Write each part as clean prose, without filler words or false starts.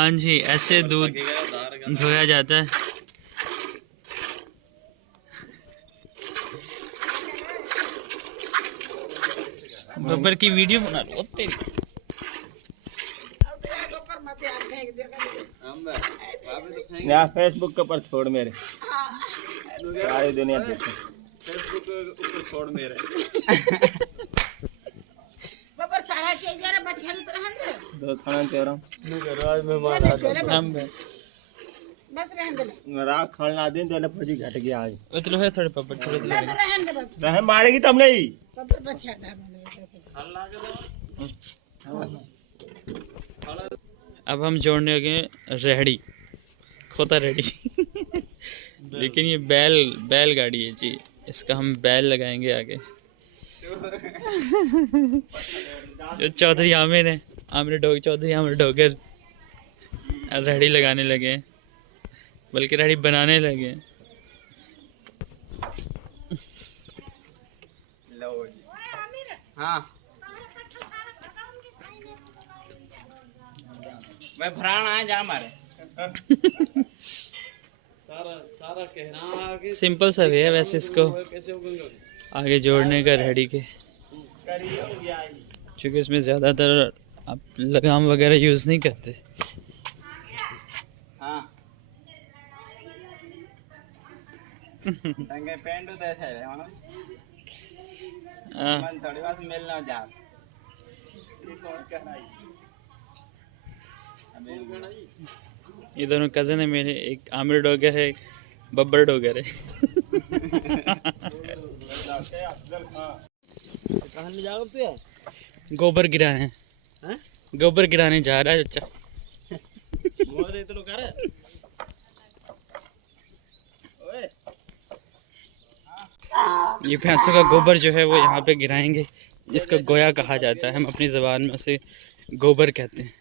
हाँ जी, ऐसे दूध धोया जाता है। गोबर की वीडियो बना लो तेरी। या फेसबुक के ऊपर छोड़ मेरे, सारी दुनिया देखे। फेसबुक के ऊपर छोड़ मेरे। दो खाना तेरा आज मेहमान आ गए। बस रहन दे रात खाना दिन तो फजी घट गया आज। उतलो है थोड़े पापड़ थोड़े तो रहन दे बस रहे मारेगी तब नहीं। पपर बचा था अब हम जोड़ने लगे रेहड़ी, खोता रेहड़ी। लेकिन ये बैल गाड़ी है जी, इसका हम बैल लगाएंगे आगे। जो चौधरी आमिर है, चौधरी आमिर डोगर रेहड़ी लगाने लगे हैं, बल्कि रेहड़ी बनाने लगे हैं। हाँ मैं भरान आए जा मारे। सारा कहना आगे सिंपल सा वे है वैसे इसको कैसे होगा आगे जोड़ने का रेहड़ी के, क्योंकि इसमें ज़्यादातर आप लगाम वगैरह यूज़ नहीं करते। हाँ टंगे पेंट होता है रे मन थोड़ी बात मिलना जा। ये कौन कहना है? ये दोनों कज़न है मेरे, एक आमिर डोगर है, एक बब्बर डोगर है। कहाँ ले जाओगे तू? गोबर गिराने, गोबर गिराने जा रहा है बच्चा। मोर तो लोग कर ओए ये भैंसों का गोबर जो है वो यहाँ पे गिराएंगे, जिसको गोया कहा जाता है। हम अपनी ज़बान में उसे गोबर कहते हैं।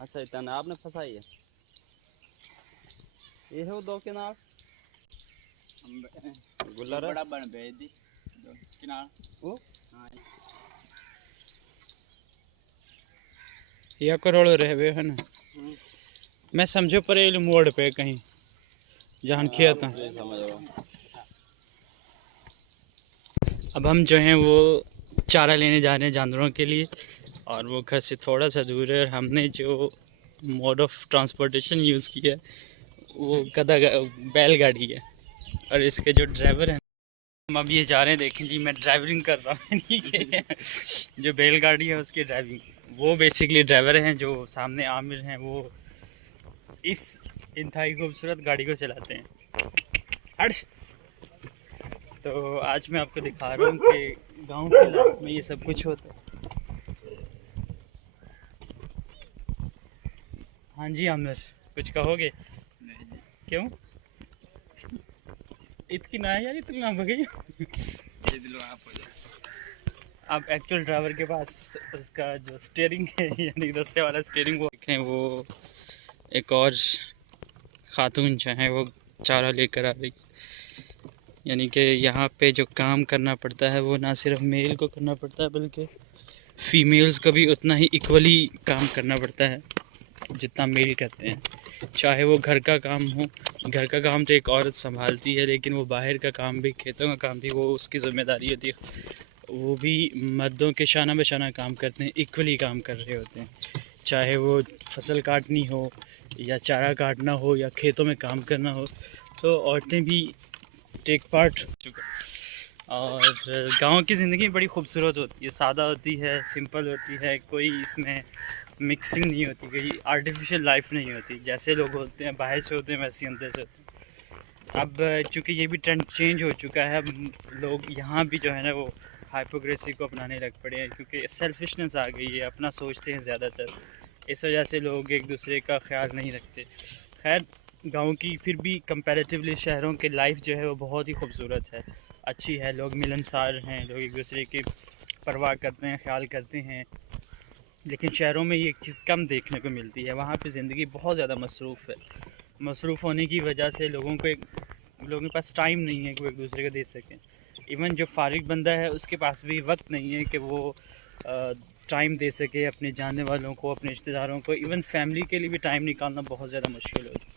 अच्छा इतना आपने फंसाई है। ये है वो दो किनार गुल्लर बड़ा बन भेज दी किनार वो। हाँ या करोड़ रहे है ना, मैं समझो पर मोड़ पे कहीं जहाँ किया था। अब हम जो हैं वो चारा लेने जा रहे हैं जानवरों के लिए, और वो घर से थोड़ा सा दूर है। और हमने जो मोड ऑफ ट्रांसपोर्टेशन यूज़ किया है वो बैलगाड़ी है, और इसके जो ड्राइवर हैं, हम अब ये जा रहे हैं। देखें जी, मैं ड्राइवरिंग कर रहा हूँ। जो बैलगाड़ी है उसकी ड्राइविंग, वो बेसिकली ड्राइवर हैं। जो सामने आमिर हैं वो इस इंतहाई खूबसूरत गाड़ी को चलाते हैं। हर्ष, तो आज मैं आपको दिखा रहा हूँ कि गांव की लाइफ में ये सब कुछ होता है। हाँ जी आमिर, कुछ कहोगे? क्यों इतनी ना है यार, इतनी ना भगे। आप एक्चुअल ड्राइवर के पास उसका जो स्टीयरिंग है, यानी रस्से वाला स्टीयरिंग, वो देखें। वो एक और खातून जो है वो चारा लेकर आ रही, यानी कि यहाँ पे जो काम करना पड़ता है वो ना सिर्फ मेल को करना पड़ता है, बल्कि फीमेल्स को भी उतना ही इक्वली काम करना पड़ता है जितना मेल करते हैं। चाहे वो घर का काम हो, घर का काम तो एक औरत संभालती है, लेकिन वो बाहर का काम भी, खेतों का काम भी, वो उसकी ज़िम्मेदारी होती है। वो भी मर्दों के शाना बशाना काम करते हैं, इक्वली काम कर रहे होते हैं। चाहे वो फसल काटनी हो या चारा काटना हो या खेतों में काम करना हो, तो औरतें भी टेक पार्ट। और गांव की ज़िंदगी बड़ी खूबसूरत होती है, सादा होती है, सिंपल होती है। कोई इसमें मिक्सिंग नहीं होती, कोई आर्टिफिशियल लाइफ नहीं होती। जैसे लोग होते हैं बाहर से होते हैं, वैसे अंदर से होते हैं। अब चूँकि ये भी ट्रेंड चेंज हो चुका है, अब लोग यहाँ भी जो है ना वो हाइपोक्रेसी को अपनाने लग पड़े हैं, क्योंकि सेल्फिशनेस आ गई है, अपना सोचते हैं ज़्यादातर। इस वजह से लोग एक दूसरे का ख्याल नहीं रखते। खैर, गांव की फिर भी कंपैरेटिवली शहरों की लाइफ जो है वो बहुत ही खूबसूरत है, अच्छी है। लोग मिलनसार हैं, लोग एक दूसरे की परवाह करते हैं, ख्याल करते हैं। लेकिन शहरों में ये एक चीज़ कम देखने को मिलती है। वहाँ पे ज़िंदगी बहुत ज़्यादा मसरूफ़ है। मसरूफ़ होने की वजह से लोगों के पास टाइम नहीं है कि वो एक दूसरे को दे सकें। इवन जो फारिग बंदा है उसके पास भी वक्त नहीं है कि वो टाइम दे सके अपने जानने वालों को, अपने रिश्तेदारों को, इवन फैमिली के लिए भी टाइम निकालना बहुत ज़्यादा मुश्किल हो जाए।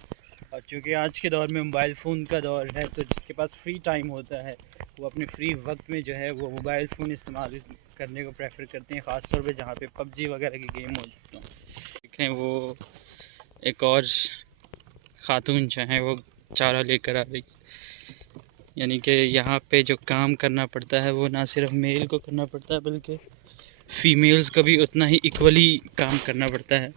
और चूँकि आज के दौर में मोबाइल फ़ोन का दौर है, तो जिसके पास फ्री टाइम होता है वो अपने फ्री वक्त में जो है वो मोबाइल फ़ोन इस्तेमाल करने को प्रेफर करते हैं, ख़ास तौर पे जहाँ पे पबजी वगैरह की गेम होती हैं। देखें वो एक और खातून जो है वो चारा लेकर आ रही, यानी कि यहाँ पे जो काम करना पड़ता है वो ना सिर्फ मेल को करना पड़ता है बल्कि फ़ीमेल्स को भी उतना ही इक्वली काम करना पड़ता है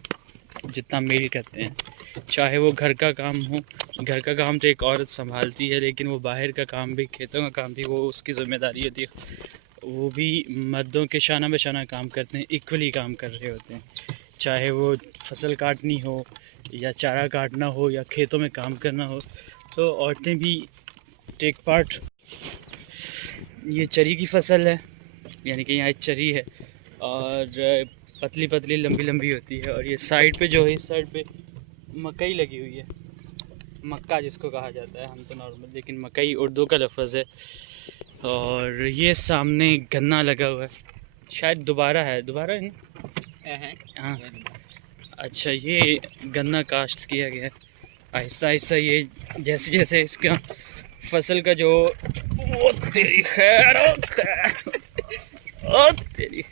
जितना मेल करते हैं। चाहे वो घर का काम हो, घर का काम तो एक औरत संभालती है, लेकिन वो बाहर का काम भी, खेतों का काम भी वो उसकी ज़िम्मेदारी होती है। वो भी मर्दों के शाना बशाना काम करते हैं, इक्वली काम कर रहे होते हैं। चाहे वो फसल काटनी हो या चारा काटना हो या खेतों में काम करना हो, तो औरतें भी टेक पार्ट। ये चरी की फसल है, यानी कि यहाँ एक चरी है और पतली पतली लंबी लंबी होती है। और ये साइड पे जो है, इस साइड पे मकई लगी हुई है, मक्का जिसको कहा जाता है, हम तो नॉर्मल, लेकिन मकई उर्दू का लफ्ज़ है। और ये सामने गन्ना लगा हुआ है, शायद दोबारा है ना? हाँ, अच्छा, ये गन्ना काश्त किया गया है आहिस्ता आहिस्ता। ये जैसे जैसे इसका फसल का जो वो तेरी खैर ओ तेरी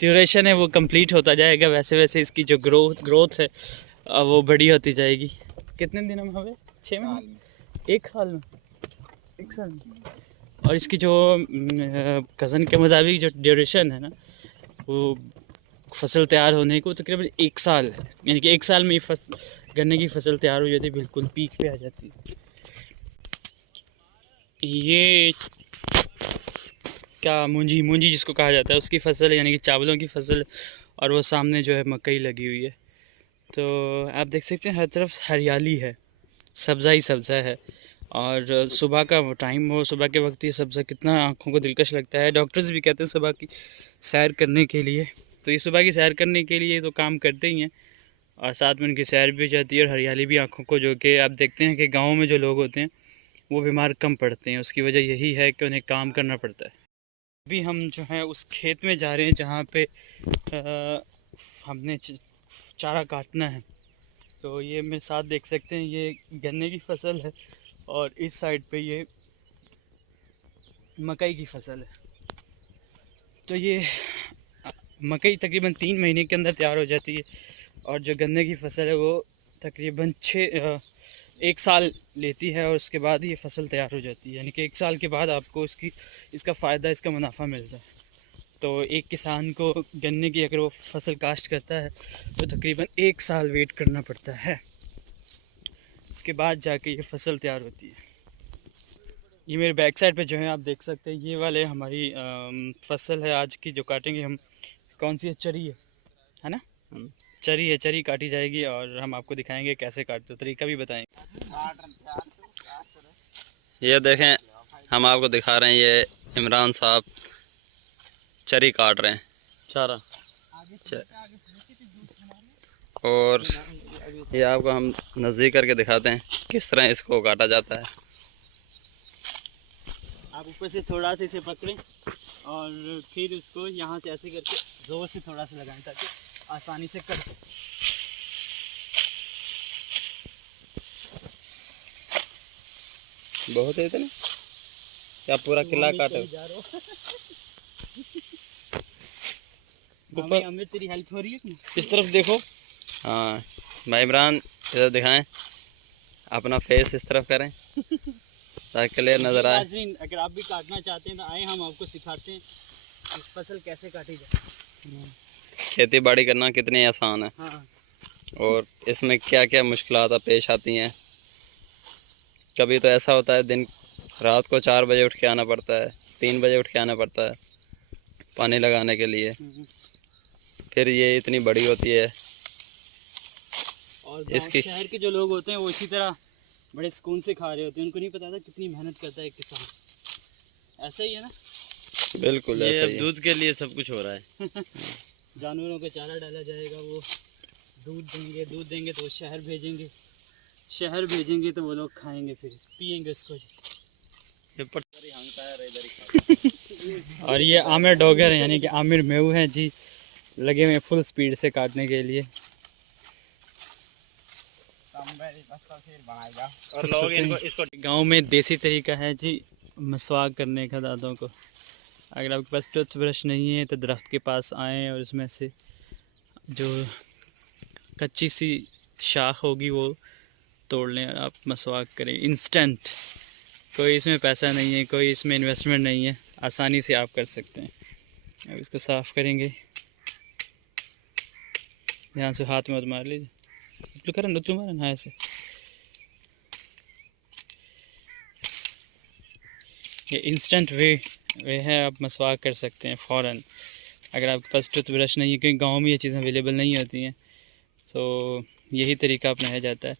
ड्यूरेशन है वो कंप्लीट होता जाएगा, वैसे वैसे इसकी जो ग्रोथ है वो बड़ी होती जाएगी। कितने दिनों में होगा? 6 महीने, 1 साल में, 1 साल में। और इसकी जो कज़न के मुताबिक जो ड्यूरेशन है ना, वो फसल तैयार होने को तकरीबन 1 साल है, यानी कि 1 साल में गन्ने की फसल तैयार हो जाती है, बिल्कुल पीक पे आ जाती है। ये क्या मूंजी जिसको कहा जाता है उसकी फसल है, यानी कि चावलों की फसल। और वो सामने जो है मकई लगी हुई है, तो आप देख सकते हैं हर तरफ हरियाली है, सब्ज़ा ही सब्ज़ा है। और सुबह का वो टाइम हो, सुबह के वक्त ये सब्ज़ा कितना आँखों को दिलकश लगता है। डॉक्टर्स भी कहते हैं सुबह की सैर करने के लिए, तो ये सुबह की सैर करने के लिए तो काम करते ही हैं और साथ में उनकी सैर भी जाती है और हरियाली भी आँखों को, जो कि आप देखते हैं कि गाँव में जो लोग होते हैं वो बीमार कम पड़ते हैं। उसकी वजह यही है कि उन्हें काम करना पड़ता है। अभी हम जो है उस खेत में जा रहे हैं जहाँ पे हमने चारा काटना है। तो ये मेरे साथ देख सकते हैं, ये गन्ने की फसल है और इस साइड पे ये मकई की फसल है। तो ये मकई तकरीबन 3 महीने के अंदर तैयार हो जाती है और जो गन्ने की फसल है वो तकरीबन 1 साल लेती है और उसके बाद ये फसल तैयार हो जाती है, यानी कि 1 साल के बाद आपको इसका फ़ायदा, इसका मुनाफा मिलता है। तो एक किसान को गन्ने की अगर वो फसल काश्त करता है तो तकरीबन 1 साल वेट करना पड़ता है, उसके बाद जाके ये फसल तैयार होती है। ये मेरे बैक साइड पे जो है आप देख सकते हैं, ये वाले हमारी फसल है आज की जो काटेंगे हम। कौन सी है? चरी है ना? चरी है, चरी काटी जाएगी और हम आपको दिखाएंगे कैसे काटते हो, तरीका भी बताएंगे। ये देखें, हम आपको दिखा रहे हैं, ये इमरान साहब चरी काट रहे हैं, चारा। और ये आपको हम नज़दीक करके दिखाते हैं किस तरह इसको काटा जाता है। आप ऊपर से थोड़ा सा इसे पकड़ें और फिर इसको यहाँ से ऐसे करके ज़ोर से थोड़ा सा लगाएं ताकि आसानी से कट सके। बहुत है इतने, क्या पूरा किला काटे? ऊपर हमें तेरी हेल्प हो रही है कि? इस तरफ देखो। हाँ भाई इमरान, इधर दिखाएं, अपना फेस इस तरफ करें ताकि क्लियर नज़र आए। अगर आप भी काटना चाहते हैं तो आए, हम आपको सिखाते हैं इस फसल कैसे काटी जाए। खेती बाड़ी करना कितनी आसान है। हाँ। और इसमें क्या क्या मुश्किलात पेश आती हैं। कभी तो ऐसा होता है दिन रात को 4 बजे उठ के आना पड़ता है, 3 बजे उठ के आना पड़ता है पानी लगाने के लिए, फिर ये इतनी बड़ी होती है। और इसकी शहर के जो लोग होते हैं वो इसी तरह बड़े सुकून से खा रहे होते हैं, उनको नहीं पता था कितनी मेहनत करता है किसान। ऐसा ही है ना? बिल्कुल ऐसा ही है। दूध के लिए सब कुछ हो रहा है। जानवरों को चारा डाला जाएगा, वो दूध देंगे तो वो शहर भेजेंगे तो वो लोग खाएंगे, फिर पिएंगे उसको। और ये आमिर डॉगर है, यानी कि आमिर मेहू हैं जी, लगे हुए फुल स्पीड से काटने के लिए। और लोग इनको इसको गांव में देसी तरीका है जी मसवाक करने का दांतों को। अगर आपके पास टूथब्रश नहीं है तो दरख्त के पास आएँ और उसमें से जो कच्ची सी शाख होगी वो तोड़ लें और आप मसवाक करें इंस्टेंट। कोई इसमें पैसा नहीं है, कोई इसमें इन्वेस्टमेंट नहीं है, आसानी से आप कर सकते हैं। अब इसको साफ़ करेंगे, ध्यान से हाथ में मत मार लीजिए, उतलू करें उतलू मारें हाँ ऐसे। ये इंस्टेंट वे है, आप मसवाक कर सकते हैं फ़ौरन। अगर आपके पास टूथब्रश नहीं है, क्योंकि गांव में ये चीज़ें अवेलेबल नहीं होती हैं, तो यही तरीका अपनाया जाता है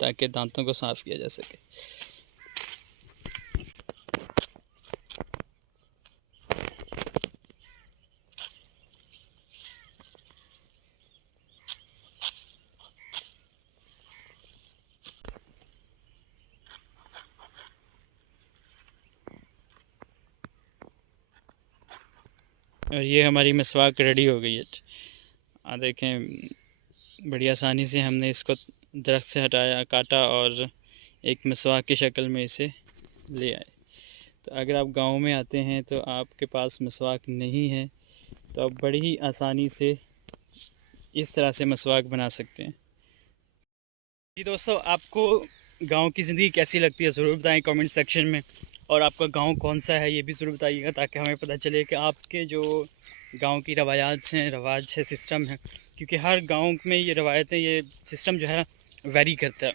ताकि दांतों को साफ़ किया जा सके। और ये हमारी मसवाक रेडी हो गई है। देखें बड़ी आसानी से हमने इसको दरख्त से हटाया, काटा और एक मसवाक की शक्ल में इसे ले आए। तो अगर आप गांव में आते हैं तो आपके पास मसवाक नहीं है तो आप बड़ी ही आसानी से इस तरह से मसवाक बना सकते हैं। जी दोस्तों, आपको गांव की ज़िंदगी कैसी लगती है ज़रूर बताएं कमेंट सेक्शन में, और आपका गांव कौन सा है ये भी ज़रूर बताइएगा, ताकि हमें पता चले कि आपके जो गांव की रवायात हैं, रवाज है, सिस्टम है, क्योंकि हर गांव में ये रवायतें, ये सिस्टम जो है वेरी करता है।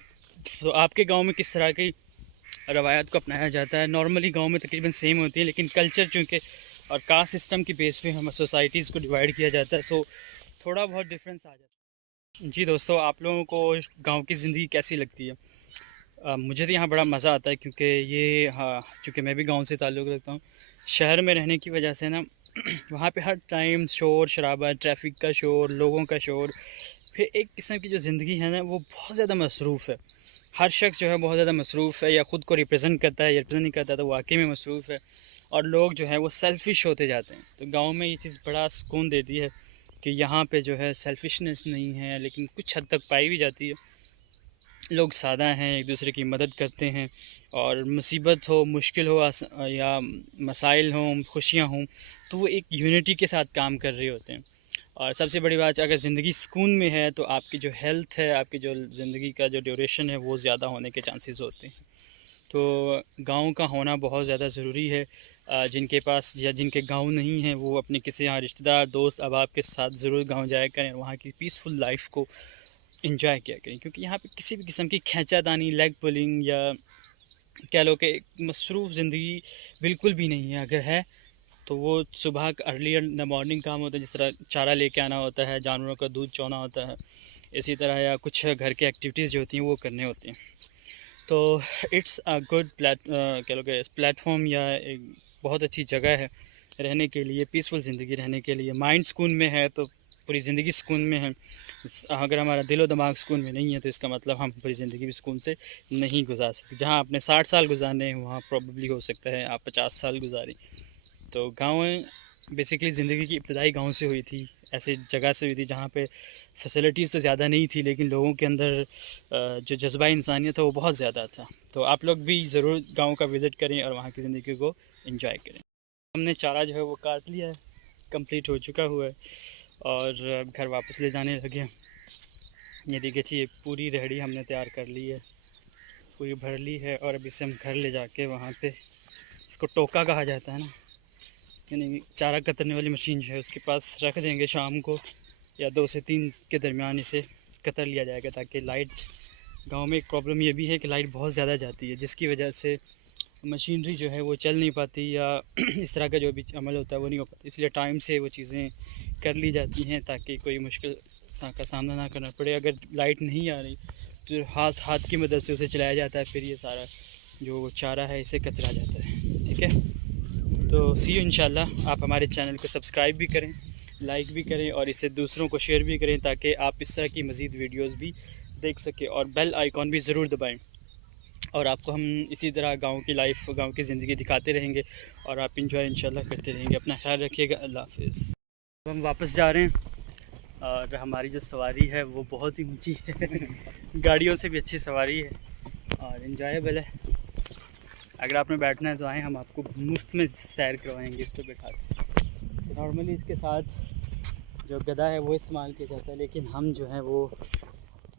तो आपके गांव में किस तरह की रवायात को अपनाया जाता है? नॉर्मली गांव में तकरीबन सेम होती है, लेकिन कल्चर चूँकि और कास्ट सिस्टम की बेस पे हम सोसाइटीज़ को डिवाइड किया जाता है, सो थोड़ा बहुत डिफरेंस आ जाता है। जी दोस्तों, आप लोगों को गाँव की ज़िंदगी कैसी लगती है? मुझे तो यहाँ बड़ा मज़ा आता है, क्योंकि ये चूँकि मैं भी गांव से ताल्लुक़ रखता हूँ। शहर में रहने की वजह से ना वहाँ पे हर टाइम शोर शराबा, ट्रैफिक का शोर, लोगों का शोर, फिर एक किस्म की जो ज़िंदगी है ना वो बहुत ज़्यादा मसरूफ़ है। हर शख्स जो है बहुत ज़्यादा मसरूफ़ है, या ख़ुद को रिप्रेजेंट करता है या रिप्रेजेंट नहीं करता, तो वाकई में मसरूफ़ है, और लोग जो है वो सेल्फ़िश होते जाते हैं। तो गाँव में ये चीज़ बड़ा सुकून देती है कि यहाँ पे जो है सेल्फ़िशनेस नहीं है, लेकिन कुछ हद तक पाई भी जाती है। लोग सादा हैं, एक दूसरे की मदद करते हैं, और मुसीबत हो, मुश्किल हो या मसाइल हों, खुशियाँ हों, तो वो एक यूनिटी के साथ काम कर रहे होते हैं। और सबसे बड़ी बात, अगर ज़िंदगी सुकून में है तो आपकी जो हेल्थ है, आपकी जो ज़िंदगी का जो ड्यूरेशन है वो ज़्यादा होने के चांसेस होते हैं। तो गाँव का होना बहुत ज़्यादा ज़रूरी है। जिनके पास या जिनके गाँव नहीं हैं वो अपने किसी यहाँ रिश्तेदार, दोस्त, अहबाब के साथ ज़रूर गाँव जाया करें, वहाँ की पीसफुल लाइफ को इंजॉय किया करें, क्योंकि यहाँ पे किसी भी किस्म की खींचातानी, लेग पुलिंग या कह लो कि मसरूफ़ ज़िंदगी बिल्कुल भी नहीं है। अगर है तो वो सुबह का अर्लियर द मॉर्निंग काम होता है, जिस तरह चारा लेके आना होता है, जानवरों का दूध चौना होता है, इसी तरह या कुछ घर के एक्टिविटीज़ जो होती हैं वो करने होती हैं। तो इट्स अ गुड कह लो कि प्लेटफॉर्म या एक बहुत अच्छी जगह है रहने के लिए, पीसफुल ज़िंदगी रहने के लिए। माइंड सुकून में है तो पूरी ज़िंदगी सुकून में है। अगर हमारा दिलो दिमाग सुकून में नहीं है तो इसका मतलब हम पूरी ज़िंदगी भी सुकून से नहीं गुजार सकते। जहाँ आपने 60 साल गुजारने हैं वहाँ प्रॉब्ली हो सकता है आप 50 साल गुजारें। तो गाँव बेसिकली ज़िंदगी की इब्तदाई गाँव से हुई थी, ऐसे जगह से हुई थी जहाँ पे फैसिलिटीज़ तो ज़्यादा नहीं थी, लेकिन लोगों के अंदर जो जज्बा इंसानियत है वो बहुत ज़्यादा था। तो आप लोग भी ज़रूर गाँव का विज़िट करें और वहाँ की ज़िंदगी को एंजॉय करें। हमने चारा जो है वो काट लिया है, कंप्लीट हो चुका हुआ है, और घर वापस ले जाने लगे। ये देखिए जी, पूरी रेहड़ी हमने तैयार कर ली है, पूरी भर ली है, और अभी से हम घर ले जाके वहाँ पे, इसको टोका कहा जाता है ना, यानी चारा कतरने वाली मशीन जो है उसके पास रख देंगे। शाम को या 2 से 3 के दरमियान इसे कतर लिया जाएगा, ताकि लाइट, गांव में एक प्रॉब्लम ये भी है कि लाइट बहुत ज़्यादा जाती है, जिसकी वजह से मशीनरी जो है वो चल नहीं पाती, या इस तरह का जो भी अमल होता है वो नहीं हो पाता। इसलिए टाइम से वो चीज़ें कर ली जाती हैं ताकि कोई मुश्किल का सामना ना करना पड़े। अगर लाइट नहीं आ रही तो हाथ की मदद से उसे चलाया जाता है, फिर ये सारा जो चारा है इसे कतरा जाता है। ठीक है, तो सी यू इंशाल्लाह। आप हमारे चैनल को सब्सक्राइब भी करें, लाइक भी करें, और इसे दूसरों को शेयर भी करें, ताकि आप इस तरह की मज़ीद वीडियोज़ भी देख सकें, और बेल आइकॉन भी ज़रूर दबाएँ। और आपको हम इसी तरह गांव की लाइफ, गांव की ज़िंदगी दिखाते रहेंगे और आप इंजॉय इंशाल्लाह करते रहेंगे। अपना ख्याल रखिएगा। अल्लाह हाफिज़। हम वापस जा रहे हैं और हमारी जो सवारी है वो बहुत ही ऊंची है गाड़ियों से भी अच्छी सवारी है और इन्जॉयबल है। अगर आपने बैठना है तो आएँ, हम आपको मुफ्त में सैर करवाएंगे इस पर बैठा कर। नॉर्मली इसके साथ जो गधा है वो इस्तेमाल किया जाता है, लेकिन हम जो है वो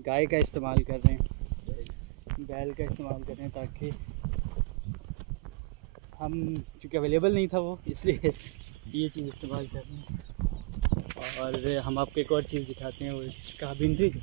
गाय का इस्तेमाल कर रहे हैं, बैल का इस्तेमाल कर रहे हैं, ताकि हम चूँकि अवेलेबल नहीं था वो, इसलिए ये चीज़ इस्तेमाल कर रहे हैं। और हम आपको एक और चीज़ दिखाते हैं, वो काबिन ठीक है।